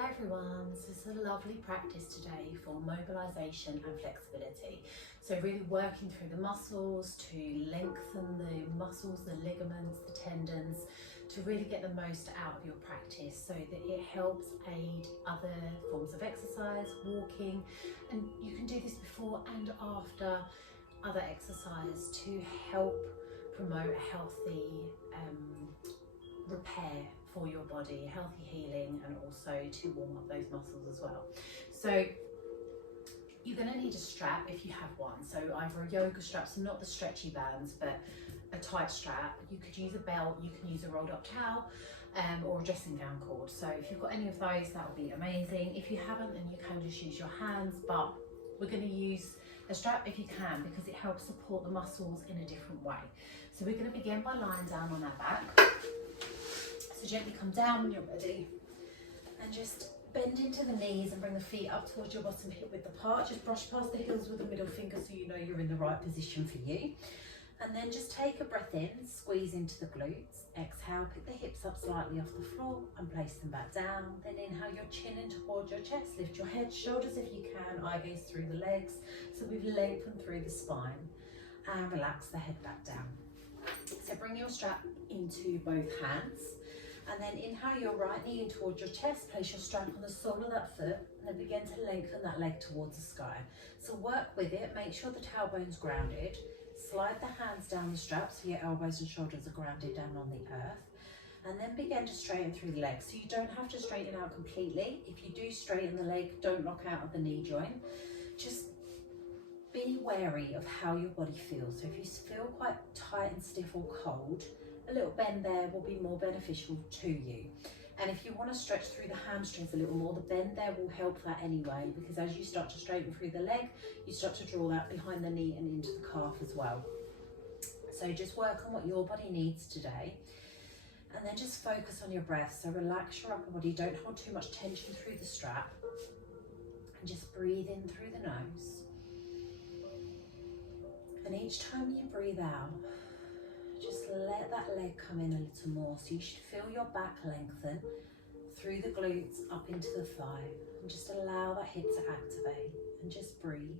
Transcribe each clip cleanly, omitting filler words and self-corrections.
Hi everyone, this is a lovely practice today for mobilisation and flexibility. So really working through the muscles to lengthen the muscles, the ligaments, the tendons, to really get the most out of your practice so that it helps aid other forms of exercise, walking, and you can do this before and after other exercise to help promote a healthy repair for your body, healthy healing, and also to warm up those muscles as well. So you're going to need a strap if you have one. So either a yoga strap, so not the stretchy bands, but a tight strap. You could use a belt, you can use a rolled up towel, or a dressing gown cord. So if you've got any of those, that would be amazing. If you haven't, then you can just use your hands, but we're going to use a strap if you can because it helps support the muscles in a different way. So we're going to begin by lying down on our back. So gently come down when you're ready and just bend into the knees and bring the feet up towards your bottom hip width apart. Just brush past the heels with the middle finger so you know you're in the right position for you. And then just take a breath in, squeeze into the glutes. Exhale, pick the hips up slightly off the floor and place them back down. Then inhale your chin in towards your chest. Lift your head, shoulders if you can, eye gaze through the legs. So we've lengthened through the spine. And relax the head back down. So bring your strap into both hands. And then inhale your right knee in towards your chest, place your strap on the sole of that foot, and then begin to lengthen that leg towards the sky. So work with it, make sure the tailbone's grounded, slide the hands down the strap so your elbows and shoulders are grounded down on the earth, and then begin to straighten through the legs. So you don't have to straighten out completely. If you do straighten the leg, don't lock out of the knee joint. Just be wary of how your body feels. So if you feel quite tight and stiff or cold, a little bend there will be more beneficial to you. And if you want to stretch through the hamstrings a little more, the bend there will help that anyway, because as you start to straighten through the leg, you start to draw that behind the knee and into the calf as well. So just work on what your body needs today. And then just focus on your breath. So relax your upper body, don't hold too much tension through the strap. And just breathe in through the nose. And each time you breathe out, just let that leg come in a little more. So you should feel your back lengthen through the glutes up into the thigh. And just allow that hip to activate and just breathe.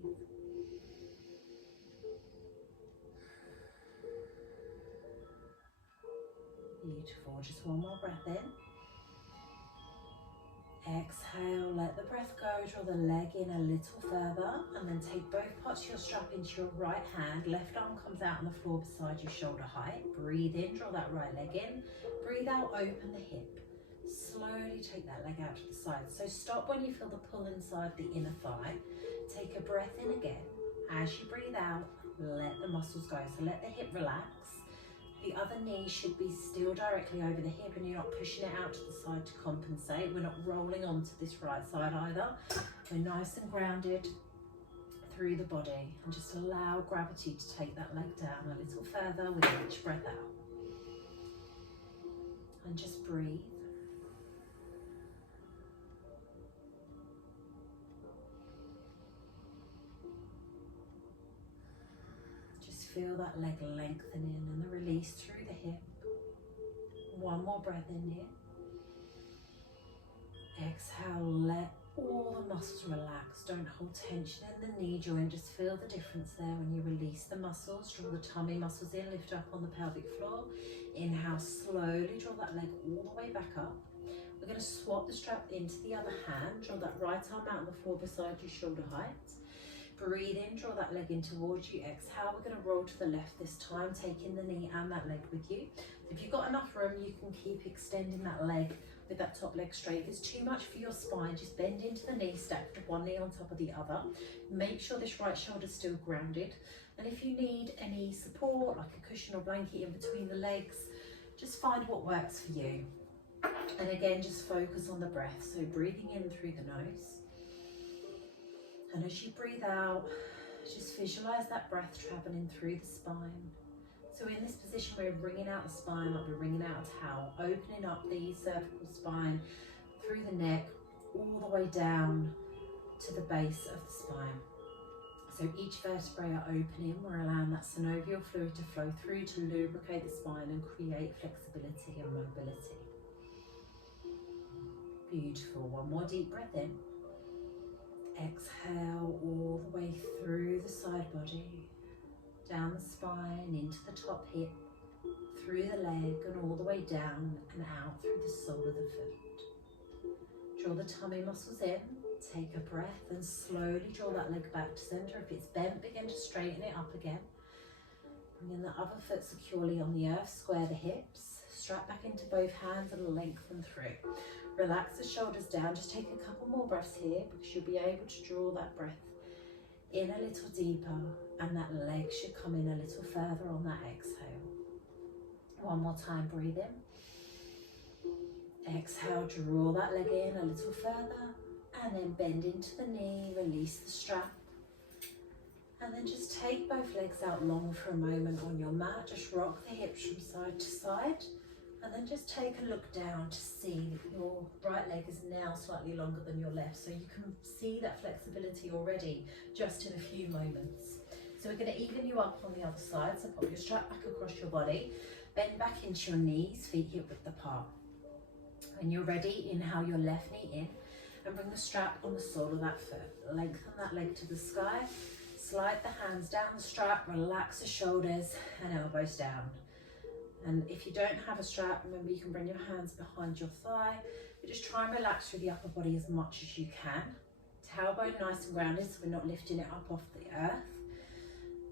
Beautiful. Just one more breath in. Exhale, let the breath go, draw the leg in a little further, and then take both parts of your strap into your right hand. Left arm comes out on the floor beside your shoulder height. Breathe in, draw that right leg in. Breathe out, open the hip. Slowly take that leg out to the side. So stop when you feel the pull inside the inner thigh. Take a breath in again. As you breathe out, let the muscles go. So let the hip relax. The other knee should be still directly over the hip and you're not pushing it out to the side to compensate. We're not rolling onto this right side either. We're nice and grounded through the body and just allow gravity to take that leg down a little further with each breath out. And just breathe. Feel that leg lengthening and the release through the hip. One more breath in here. Exhale, let all the muscles relax. Don't hold tension in the knee joint. Just feel the difference there when you release the muscles. Draw the tummy muscles in, lift up on the pelvic floor. Inhale, slowly draw that leg all the way back up. We're going to swap the strap into the other hand. Draw that right arm out on the floor beside your shoulder height. Breathe in, draw that leg in towards you. Exhale, we're going to roll to the left this time, taking the knee and that leg with you. If you've got enough room, you can keep extending that leg with that top leg straight. If it's too much for your spine, just bend into the knee, stack one knee on top of the other. Make sure this right shoulder is still grounded. And if you need any support, like a cushion or blanket in between the legs, just find what works for you. And again, just focus on the breath. So breathing in through the nose. And as you breathe out, just visualize that breath traveling through the spine. So in this position, we're wringing out the spine like we're wringing out a towel, opening up the cervical spine through the neck, all the way down to the base of the spine. So each vertebrae are opening, we're allowing that synovial fluid to flow through to lubricate the spine and create flexibility and mobility. Beautiful. One more deep breath in. Exhale all the way through the side body, down the spine, into the top hip, through the leg and all the way down and out through the sole of the foot. Draw the tummy muscles in, take a breath and slowly draw that leg back to center. If it's bent, begin to straighten it up again. Bring in the other foot securely on the earth, square the hips, strap back into both hands and lengthen through. Relax the shoulders down, just take a couple more breaths here because you'll be able to draw that breath in a little deeper and that leg should come in a little further on that exhale. One more time, breathe in. Exhale, draw that leg in a little further and then bend into the knee, release the strap. And then just take both legs out long for a moment on your mat. Just rock the hips from side to side. And then just take a look down to see that your right leg is now slightly longer than your left. So you can see that flexibility already just in a few moments. So we're going to even you up on the other side. So pop your strap back across your body. Bend back into your knees, feet hip width apart. When you're ready, inhale your left knee in and bring the strap on the sole of that foot. Lengthen that leg to the sky. Slide the hands down the strap, relax the shoulders and elbows down. And if you don't have a strap, remember you can bring your hands behind your thigh, but just try and relax through the upper body as much as you can. Tailbone nice and grounded so we're not lifting it up off the earth.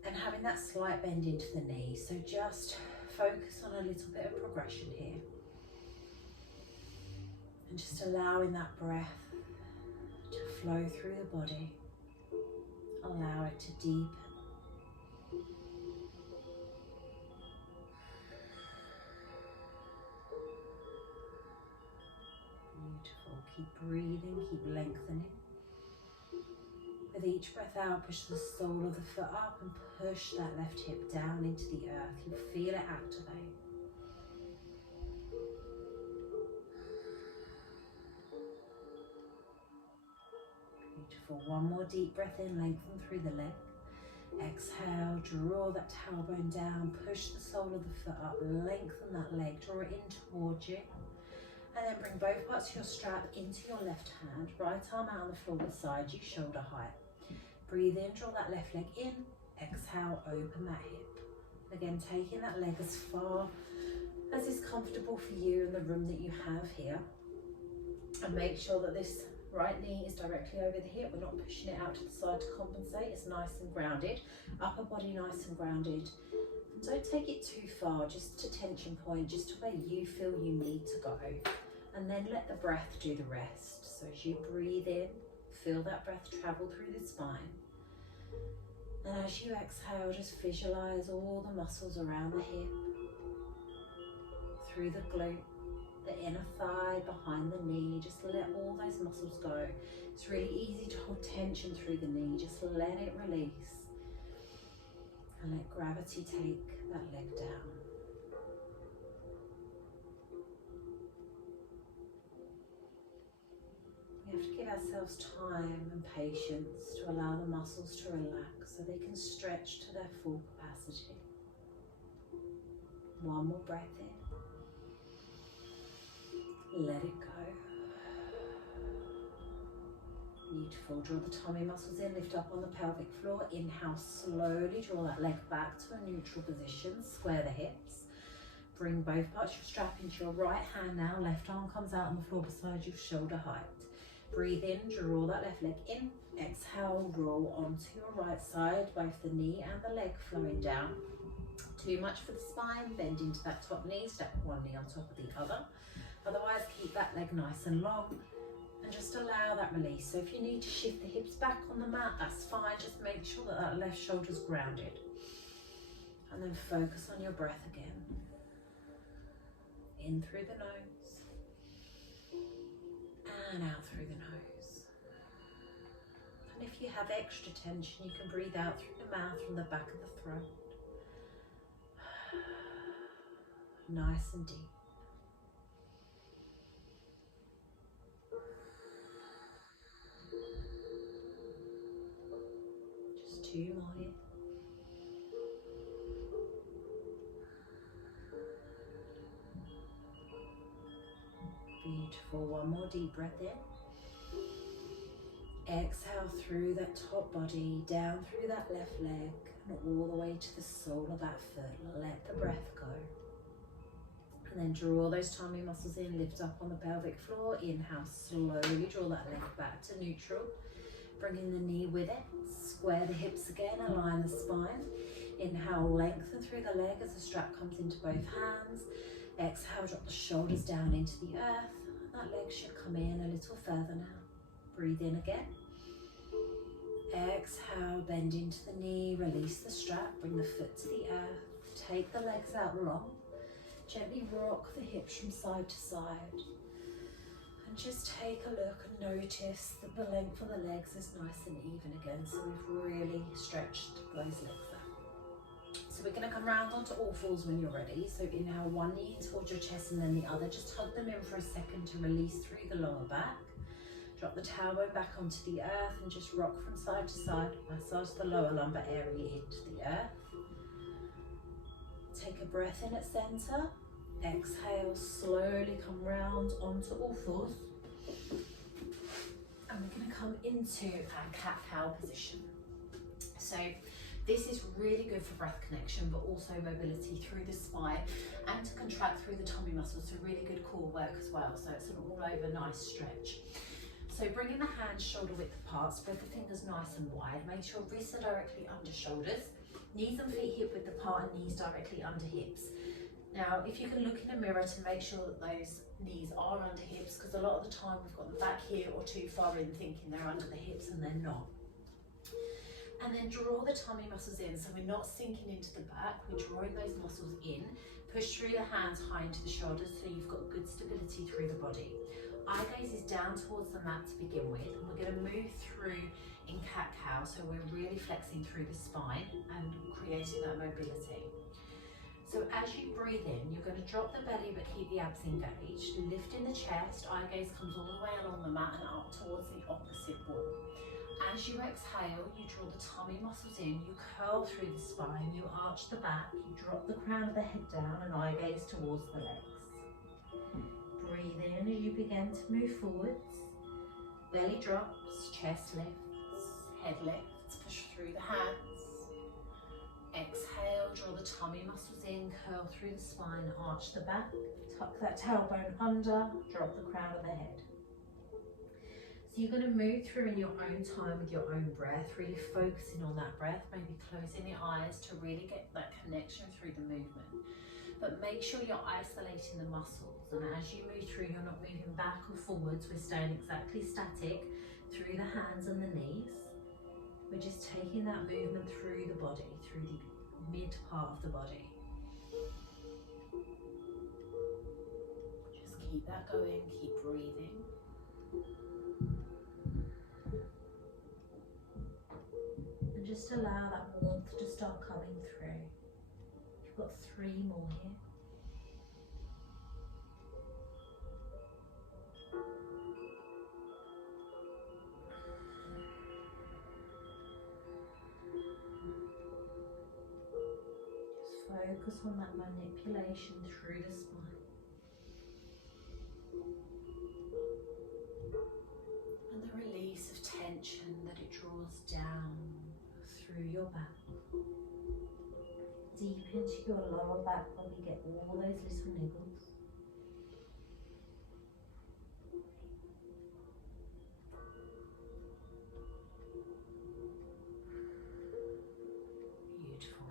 And having that slight bend into the knee. So just focus on a little bit of progression here. And just allowing that breath to flow through the body. Allow it to deepen. Beautiful. Keep breathing, keep lengthening. With each breath out, push the sole of the foot up and push that left hip down into the earth. You'll feel it activate. Beautiful. One more deep breath in, lengthen through the leg. Exhale, draw that tailbone down, push the sole of the foot up, lengthen that leg, draw it in towards you. And then bring both parts of your strap into your left hand, right arm out on the floor beside you, shoulder height. Breathe in, draw that left leg in, exhale, open that hip. Again, taking that leg as far as is comfortable for you in the room that you have here. And make sure that this right knee is directly over the hip. We're not pushing it out to the side to compensate. It's nice and grounded. Upper body nice and grounded. And don't take it too far, just to tension point, just to where you feel you need to go. And then let the breath do the rest. So as you breathe in, feel that breath travel through the spine. And as you exhale, just visualize all the muscles around the hip, through the glute, the inner thigh, behind the knee. Just let all those muscles go. It's really easy to hold tension through the knee. Just let it release. And let gravity take that leg down. We have to give ourselves time and patience to allow the muscles to relax so they can stretch to their full capacity. One more breath in. Let it go. Beautiful. Draw the tummy muscles in, lift up on the pelvic floor. Inhale, slowly draw that leg back to a neutral position. Square the hips. Bring both parts of your strap into your right hand now. Left arm comes out on the floor beside you, shoulder height. Breathe in, draw that left leg in. Exhale, roll onto your right side, both the knee and the leg flowing down. Too much for the spine, bend into that top knee, step one knee on top of the other. Otherwise, keep that leg nice and long and just allow that release. So if you need to shift the hips back on the mat, that's fine. Just make sure that that left shoulder's grounded. And then focus on your breath again. In through the nose and out through the nose. And if you have extra tension, you can breathe out through the mouth from the back of the throat. Nice and deep. Just two more here. Beautiful. One more deep breath in. Exhale through that top body, down through that left leg, and all the way to the sole of that foot. Let the breath go. And then draw those tummy muscles in, lift up on the pelvic floor. Inhale, slowly draw that leg back to neutral. Bringing the knee with it. Square the hips again, align the spine. Inhale, lengthen through the leg as the strap comes into both hands. Exhale, drop the shoulders down into the earth. That leg should come in a little further now. Breathe in again. Exhale, bend into the knee, release the strap, bring the foot to the earth. Take the legs out long. Gently rock the hips from side to side. And just take a look and notice that the length of the legs is nice and even again. So we've really stretched those legs out. So we're going to come round onto all fours when you're ready. So inhale, one knee towards your chest and then the other. Just hug them in for a second to release through the lower back. Drop the tailbone back onto the earth and just rock from side to side. Massage the lower lumbar area into the earth. Take a breath in at center. Exhale, slowly come round onto all fours. And we're going to come into our cat-cow position. So this is really good for breath connection, but also mobility through the spine and to contract through the tummy muscles. So really good core work as well. So it's an all over nice stretch. So bringing the hands shoulder width apart, spread the fingers nice and wide. Make sure wrists are directly under shoulders. Knees and feet hip width apart and knees directly under hips. Now, if you can look in a mirror to make sure that those knees are under hips, because a lot of the time we've got them back here or too far in thinking they're under the hips and they're not. And then draw the tummy muscles in, so we're not sinking into the back, we're drawing those muscles in. Push through the hands high into the shoulders so you've got good stability through the body. Eye gaze is down towards the mat to begin with, and we're going to move through in cat-cow, so we're really flexing through the spine and creating that mobility. So as you breathe in, you're going to drop the belly but keep the abs engaged, lift in the chest, eye gaze comes all the way along the mat and up towards the opposite wall. As you exhale, you draw the tummy muscles in, you curl through the spine, you arch the back, you drop the crown of the head down and eye gaze towards the legs. Breathe in as you begin to move forwards. Belly drops, chest lifts, head lifts, push through the hands. Exhale, draw the tummy muscles in, curl through the spine, arch the back, tuck that tailbone under, drop the crown of the head. So you're going to move through in your own time with your own breath, really focusing on that breath, maybe closing the eyes to really get that connection through the movement. But make sure you're isolating the muscles, and as you move through, you're not moving back or forwards, we're staying exactly static through the hands and the knees. We're just taking that movement through the body, through the mid part of the body. Just keep that going, keep breathing. And just allow that warmth to start coming through. You've got 3 more here. Focus on that manipulation through the spine. And the release of tension that it draws down through your back. Deep into your lower back where we get all those little niggles.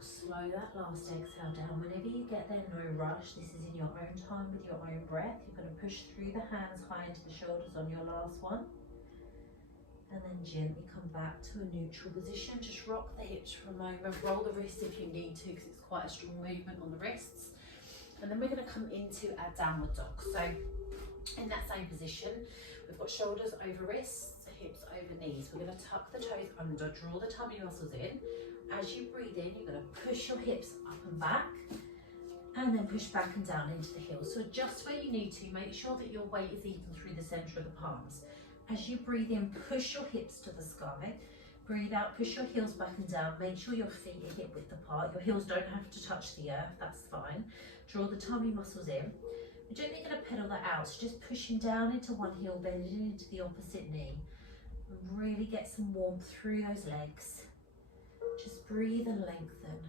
Slow that last exhale down. Whenever you get there, no rush. This is in your own time with your own breath. You're going to push through the hands high into the shoulders on your last one. And then gently come back to a neutral position. Just rock the hips for a moment. Roll the wrists if you need to, because it's quite a strong movement on the wrists. And then we're going to come into our downward dog. So in that same position, we've got shoulders over wrists, hips over knees. We're going to tuck the toes under, draw the tummy muscles in. As you breathe in, you're going to push your hips up and back, and then push back and down into the heels. So adjust where you need to, make sure that your weight is even through the centre of the palms. As you breathe in, push your hips to the sky. Breathe out, push your heels back and down. Make sure your feet are hip width apart. Your heels don't have to touch the earth, that's fine. Draw the tummy muscles in. We're gently going to pedal that out, so just pushing down into one heel, bending into the opposite knee, and really get some warmth through those legs. Just breathe and lengthen.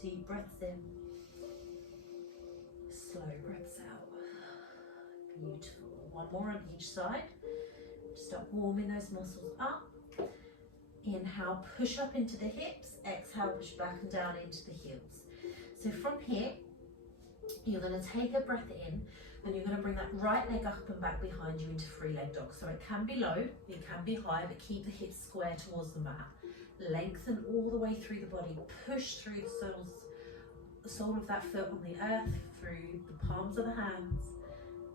Deep breaths in, slow breaths out. Beautiful. One more on each side. Start warming those muscles up. Inhale, push up into the hips. Exhale, push back and down into the heels. So from here, you're going to take a breath in and you're going to bring that right leg up and back behind you into free leg dog. So it can be low, it can be high, but keep the hips square towards the mat. Lengthen all the way through the body. Push through the sole of that foot on the earth, through the palms of the hands.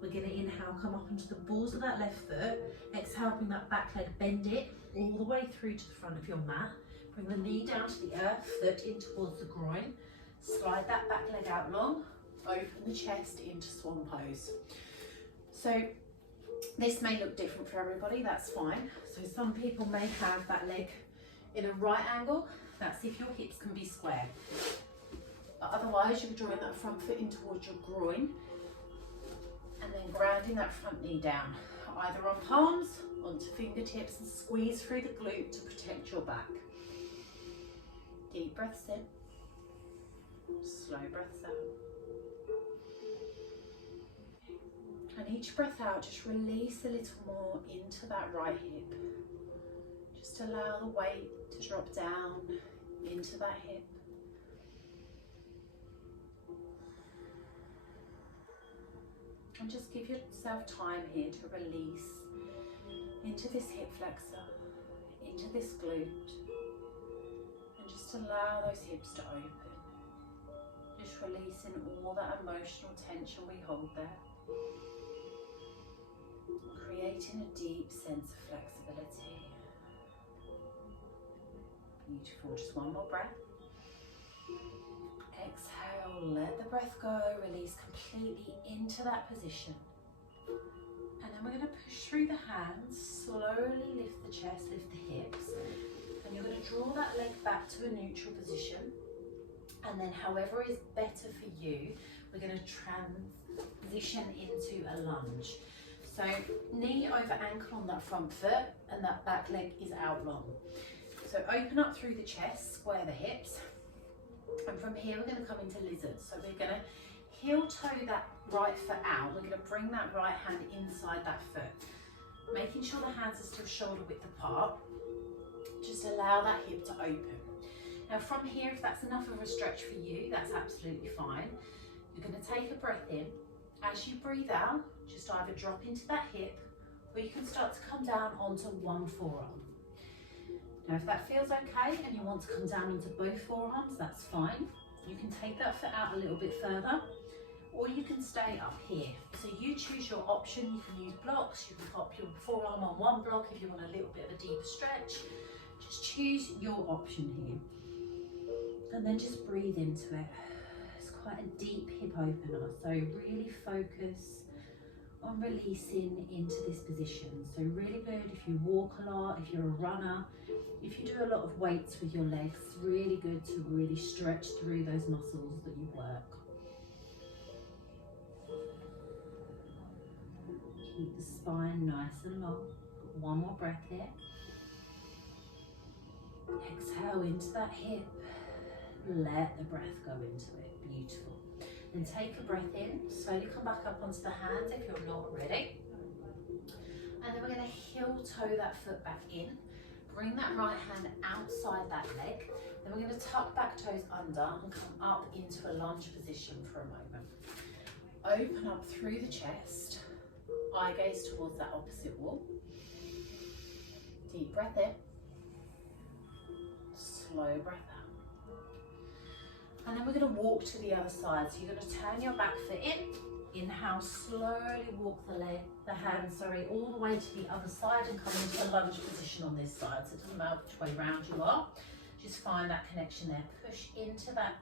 We're going to inhale, come up onto the balls of that left foot. Exhale, bring that back leg, bend it all the way through to the front of your mat. Bring the knee down to the earth, foot in towards the groin. Slide that back leg out long. Open the chest into swan pose. So this may look different for everybody, that's fine. So some people may have that leg in a right angle. That's if your hips can be square. But otherwise, you're drawing that front foot in towards your groin and then grounding that front knee down, either on palms, onto fingertips, and squeeze through the glute to protect your back. Deep breaths in, slow breaths out. And each breath out, just release a little more into that right hip. Just allow the weight to drop down into that hip. And just give yourself time here to release into this hip flexor, into this glute, and just allow those hips to open. Just releasing all that emotional tension we hold there. Creating a deep sense of flexibility. Beautiful, just one more breath. Exhale, let the breath go, release completely into that position. And then we're going to push through the hands, slowly lift the chest, lift the hips. And you're going to draw that leg back to a neutral position. And then however is better for you, we're going to transition into a lunge. So knee over ankle on that front foot and that back leg is out long. So open up through the chest, square the hips. And from here we're going to come into lizard. So we're going to heel toe that right foot out. We're going to bring that right hand inside that foot. Making sure the hands are still shoulder width apart. Just allow that hip to open. Now from here, if that's enough of a stretch for you, that's absolutely fine. You're going to take a breath in. As you breathe out, just either drop into that hip or you can start to come down onto one forearm. Now if that feels okay and you want to come down onto both forearms, that's fine. You can take that foot out a little bit further or you can stay up here. So you choose your option. You can use blocks, you can pop your forearm on one block if you want a little bit of a deeper stretch. Just choose your option here. And then just breathe into it. It's quite a deep hip opener, so really focus on releasing into this position. So really good if you walk a lot, if you're a runner, if you do a lot of weights with your legs, really good to really stretch through those muscles that you work. Keep the spine nice and long. One more breath here. Exhale into that hip. Let the breath go into it. Beautiful. Then take a breath in, slowly come back up onto the hands if you're not ready. And then we're going to heel toe that foot back in. Bring that right hand outside that leg. Then we're going to tuck back toes under and come up into a lunge position for a moment. Open up through the chest. Eye gaze towards that opposite wall. Deep breath in. Slow breath out. And then we're going to walk to the other side. So you're going to turn your back foot in. Inhale, slowly walk the hand, all the way to the other side and come into a lunge position on this side. So it doesn't matter which way round you are. Just find that connection there. Push into that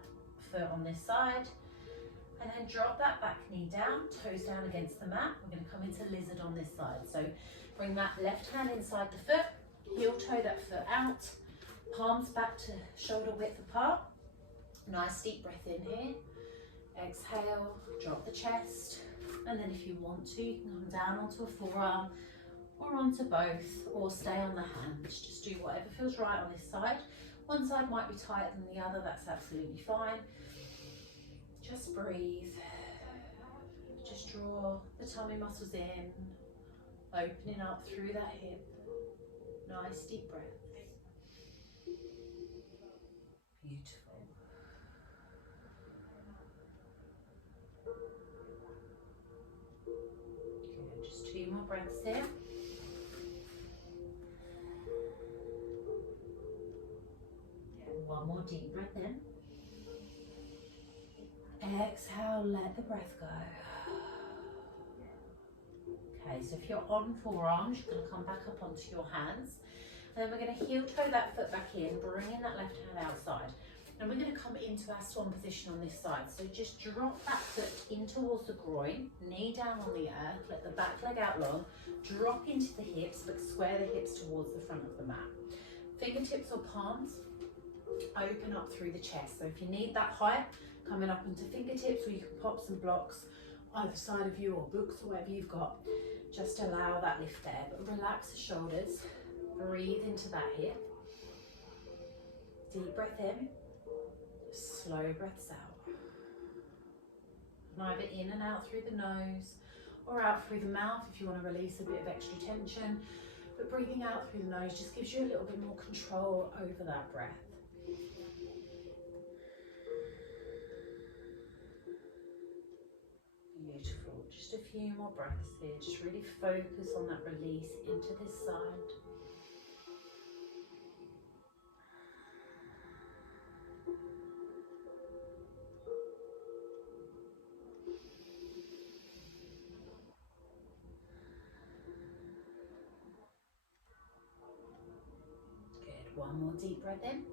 foot on this side. And then drop that back knee down, toes down against the mat. We're going to come into lizard on this side. So bring that left hand inside the foot. Heel toe that foot out. Palms back to shoulder width apart. Nice deep breath in here. Exhale, drop the chest, And then if you want to, you can come down onto a forearm or onto both, or stay on the hands. Just do whatever feels right on this side. One side might be tighter than the other, that's absolutely fine. Just breathe. Just draw the tummy muscles in, opening up through that hip. Nice deep breath. Beautiful. Good, just 2 more breaths here. One more deep breath in. Exhale, let the breath go. Okay, so if you're on forearms, you're going to come back up onto your hands. And then we're going to heel toe that foot back in, bringing that left hand outside. And we're going to come into our swan position on this side. So just drop that foot in towards the groin, knee down on the earth, let the back leg out long, drop into the hips, but square the hips towards the front of the mat. Fingertips or palms open up through the chest. So if you need that height, coming up into fingertips, or you can pop some blocks either side of you, or books, or whatever you've got. Just allow that lift there, but relax the shoulders, breathe into that hip. Deep breath in, slow breaths out. And either in and out through the nose, or out through the mouth if you want to release a bit of extra tension. But breathing out through the nose just gives you a little bit more control over that breath. Beautiful. Just a few more breaths here. Just really focus on that release into this side. Good. One more deep breath in.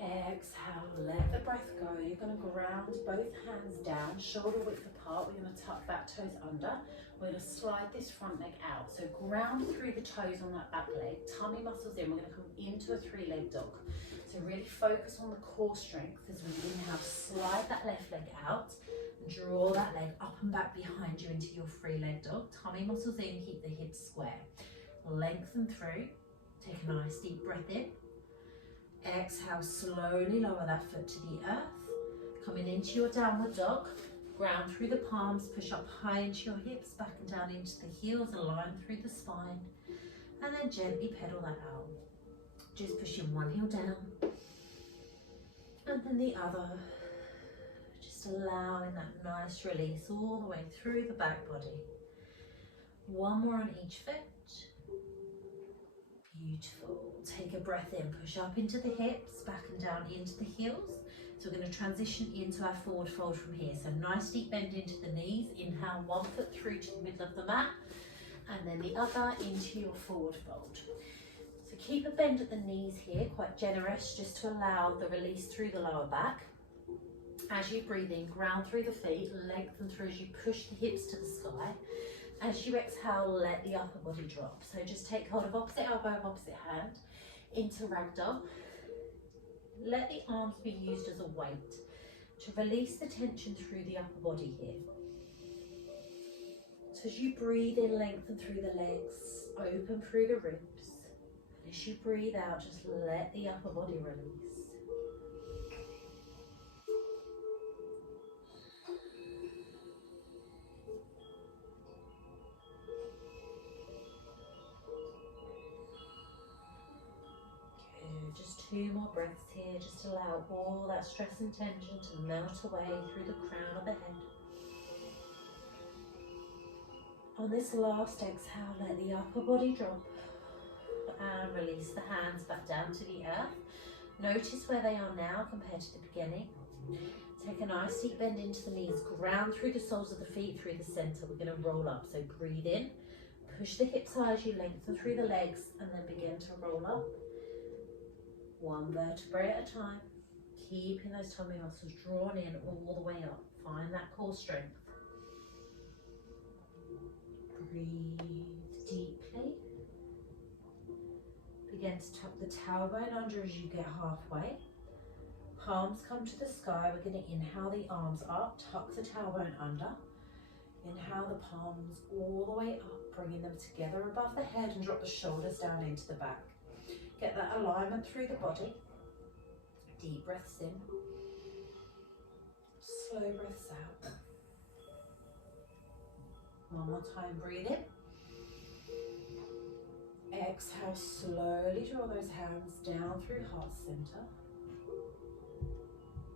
Exhale, let the breath go. You're going to ground both hands down, shoulder width apart. We're going to tuck back toes under. We're going to slide this front leg out. So ground through the toes on that back leg, tummy muscles in. We're going to come into a 3-leg dog. So really focus on the core strength as we inhale, slide that left leg out, and draw that leg up and back behind you into your 3-leg dog. Tummy muscles in, keep the hips square. Lengthen through, take a nice deep breath in. Exhale, slowly lower that foot to the earth. Coming into your downward dog, ground through the palms, push up high into your hips, back and down into the heels, align through the spine, and then gently pedal that out. Just pushing one heel down, and then the other. Just allowing that nice release all the way through the back body. One more on each foot. Beautiful. Take a breath in, push up into the hips, back and down into the heels. So we're going to transition into our forward fold from here. So nice deep bend into the knees. Inhale, one foot through to the middle of the mat, and then the other into your forward fold. So keep a bend at the knees here, quite generous, just to allow the release through the lower back. As you breathe in, ground through the feet, lengthen through as you push the hips to the sky. As you exhale, let the upper body drop. So just take hold of opposite elbow, opposite hand, into ragdoll. Let the arms be used as a weight to release the tension through the upper body here. So as you breathe in, lengthen through the legs, open through the ribs. And as you breathe out, just let the upper body release. Just 2 more breaths here. Just allow all that stress and tension to melt away through the crown of the head. On this last exhale, let the upper body drop and release the hands back down to the earth. Notice where they are now compared to the beginning. Take a nice deep bend into the knees, ground through the soles of the feet, through the center. We're going to roll up. So breathe in, push the hips high as you lengthen through the legs, and then begin to roll up. One vertebrae at a time, keeping those tummy muscles drawn in all the way up. Find that core strength. Breathe deeply. Begin to tuck the tailbone under as you get halfway. Palms come to the sky. We're going to inhale the arms up, tuck the tailbone under. Inhale the palms all the way up, bringing them together above the head and drop the shoulders down into the back. Get that alignment through the body. Deep breaths in. Slow breaths out. One more time, breathe in. Exhale, slowly draw those hands down through heart center.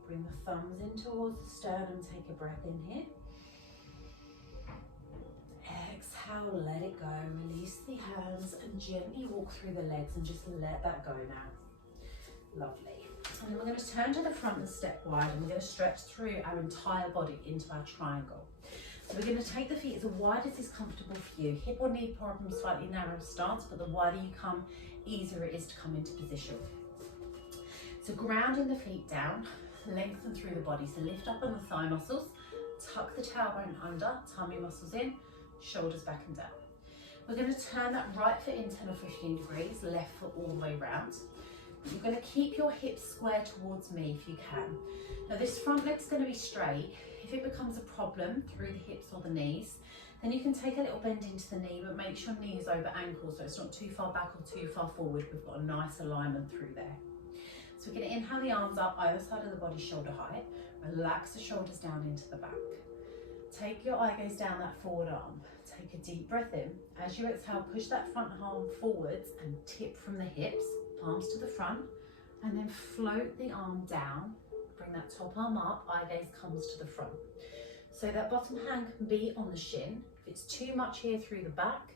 Bring the thumbs in towards the sternum, take a breath in here. Exhale, let it go. Release the hands and gently walk through the legs and just let that go now. Lovely. And then we're going to turn to the front and step wide, and we're going to stretch through our entire body into our triangle. So we're going to take the feet as wide as is comfortable for you. Hip or knee problem, slightly narrow stance, but the wider you come, easier it is to come into position. So grounding the feet down, lengthen through the body. So lift up on the thigh muscles, tuck the tailbone under, tummy muscles in, shoulders back and down. We're going to turn that right foot in 10 or 15 degrees, left foot all the way round. You're going to keep your hips square towards me if you can. Now this front leg's going to be straight. If it becomes a problem through the hips or the knees, then you can take a little bend into the knee, but make sure knee is over ankle so it's not too far back or too far forward. We've got a nice alignment through there. So we're going to inhale the arms up either side of the body, shoulder height. Relax the shoulders down into the back. Take your eye gaze down that forward arm. Take a deep breath in. As you exhale, push that front arm forwards and tip from the hips, palms to the front, and then float the arm down. Bring that top arm up, eye gaze comes to the front. So that bottom hand can be on the shin. If it's too much here through the back,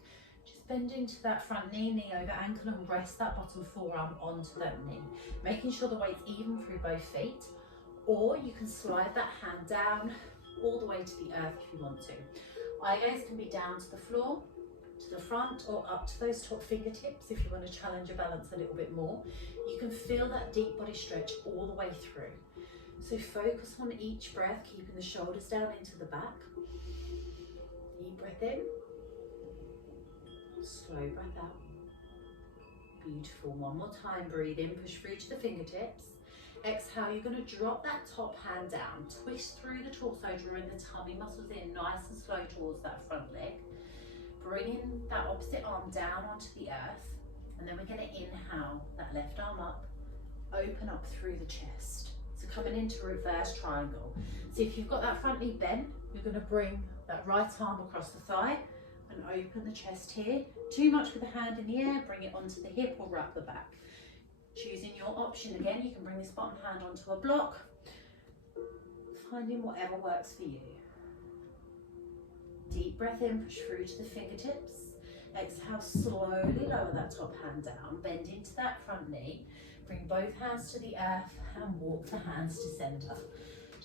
just bend into that front knee, knee over ankle, and rest that bottom forearm onto that knee, making sure the weight's even through both feet. Or you can slide that hand down all the way to the earth if you want to. Eye gaze can be down to the floor, to the front, or up to those top fingertips if you want to challenge your balance a little bit more. You can feel that deep body stretch all the way through. So focus on each breath, keeping the shoulders down into the back. Deep breath in, slow breath out. Beautiful. One more time, breathe in, push through to the fingertips. Exhale, you're going to drop that top hand down, twist through the torso, drawing the tummy muscles in nice and slow towards that front leg. Bringing that opposite arm down onto the earth, and then we're going to inhale that left arm up, open up through the chest. So coming into reverse triangle. So if you've got that front knee bent, you're going to bring that right arm across the thigh and open the chest here. Too much with the hand in the air, bring it onto the hip or wrap the back. Choosing your option again, you can bring this bottom hand onto a block, finding whatever works for you. Deep breath in, push through to the fingertips. Exhale, slowly lower that top hand down, bend into that front knee. Bring both hands to the earth and walk the hands to center.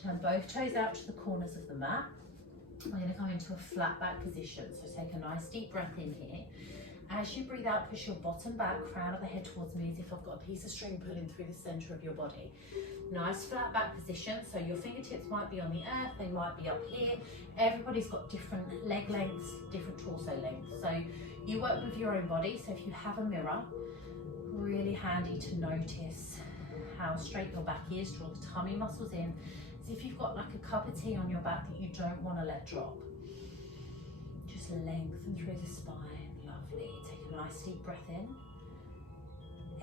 Turn both toes out to the corners of the mat. We're going to come into a flat back position. So take a nice deep breath in here. As you breathe out, push your bottom back, crown of the head towards me as if I've got a piece of string pulling through the center of your body. Nice flat back position. So your fingertips might be on the earth, they might be up here. Everybody's got different leg lengths, different torso lengths. So you work with your own body. So if you have a mirror, really handy to notice how straight your back is. Draw the tummy muscles in. As if you've got like a cup of tea on your back that you don't want to let drop. Just lengthen through the spine. Lovely. Take a nice deep breath in.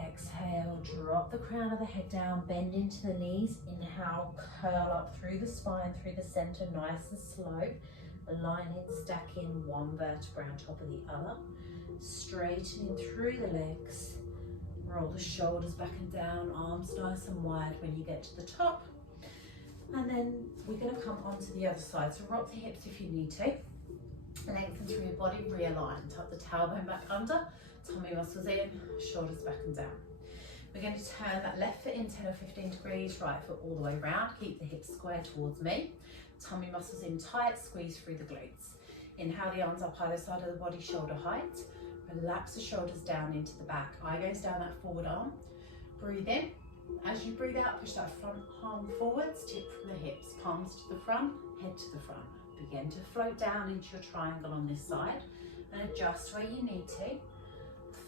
Exhale, drop the crown of the head down, bend into the knees. Inhale, curl up through the spine, through the center, nice and slow. Aligning, stacking one vertebra on top of the other. Straightening through the legs. Roll the shoulders back and down, arms nice and wide when you get to the top. And then we're going to come onto the other side. So rock the hips if you need to. Lengthen through your body, realign. Tuck the tailbone back under, tummy muscles in, shoulders back and down. We're going to turn that left foot in 10 or 15 degrees, right foot all the way round. Keep the hips square towards me. Tummy muscles in tight, squeeze through the glutes. Inhale the arms up either side of the body, shoulder height. Relax the shoulders down into the back. Eye goes down that forward arm. Breathe in. As you breathe out, push that front arm forwards, tip from the hips, palms to the front, head to the front. Begin to float down into your triangle on this side and adjust where you need to.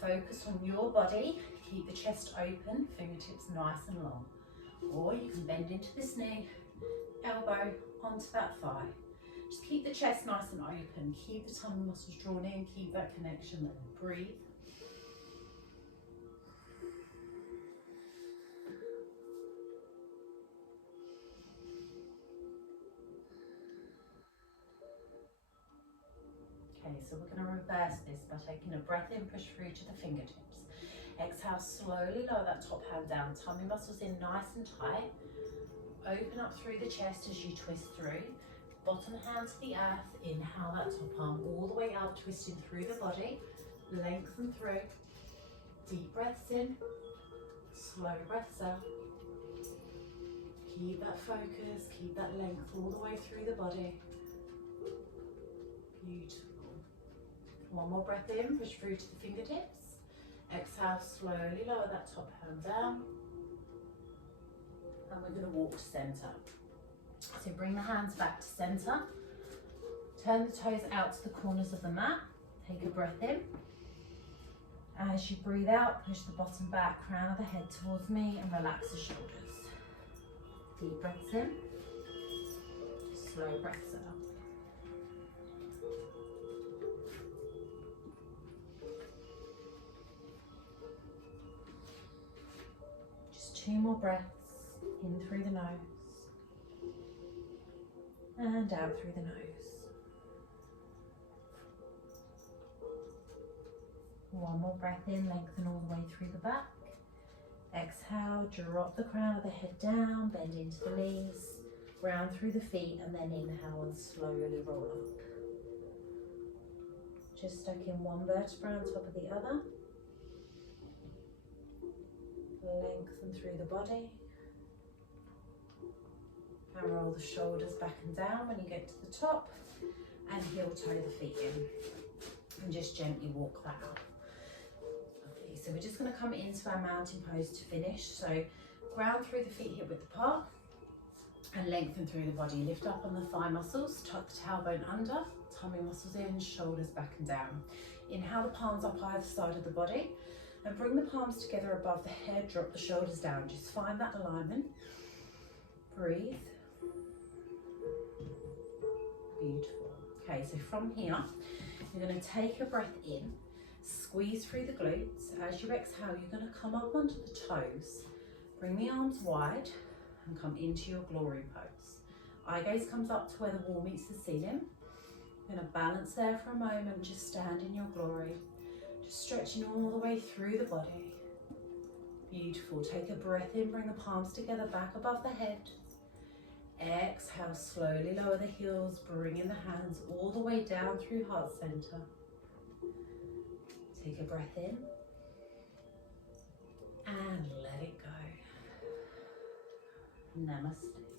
Focus on your body. Keep the chest open, fingertips nice and long. Or you can bend into this knee, elbow onto that thigh. Just keep the chest nice and open. Keep the tummy muscles drawn in. Keep that connection there. Breathe. Okay, so we're going to reverse this by taking a breath in, push through to the fingertips. Exhale, slowly lower that top hand down. Tummy muscles in nice and tight. Open up through the chest as you twist through. Bottom hand to the earth. Inhale that top arm all the way up, twisting through the body. Lengthen through. Deep breaths in. Slow breaths out. Keep that focus, keep that length all the way through the body. Beautiful. One more breath in, push through to the fingertips. Exhale, slowly lower that top hand down. And we're going to walk to centre. So bring the hands back to centre. Turn the toes out to the corners of the mat. Take a breath in. As you breathe out, push the bottom back, crown of the head towards me and relax the shoulders. Deep breaths in. Slow breaths out. Two more breaths, in through the nose and out through the nose. One more breath in, lengthen all the way through the back. Exhale, drop the crown of the head down, bend into the knees, round through the feet, and then inhale and slowly roll up. Just stuck in one vertebra on top of the other. Lengthen through the body and roll the shoulders back and down when you get to the top, and heel toe the feet in and just gently walk that out. Okay, so we're just going to come into our mountain pose to finish. So ground through the feet hip width apart and lengthen through the body. Lift up on the thigh muscles, tuck the tailbone under, tummy muscles in, shoulders back and down. Inhale the palms up either side of the body. And bring the palms together above the head, drop the shoulders down. Just find that alignment. Breathe. Beautiful. Okay, so from here, you're going to take a breath in, squeeze through the glutes. As you exhale, you're going to come up onto the toes. Bring the arms wide and come into your glory pose. Eye gaze comes up to where the wall meets the ceiling. You're going to balance there for a moment, just stand in your glory. Just stretching all the way through the body. Beautiful. Take a breath in, bring the palms together back above the head. Exhale, slowly lower the heels, bring in the hands all the way down through heart center. Take a breath in and let it go. Namaste.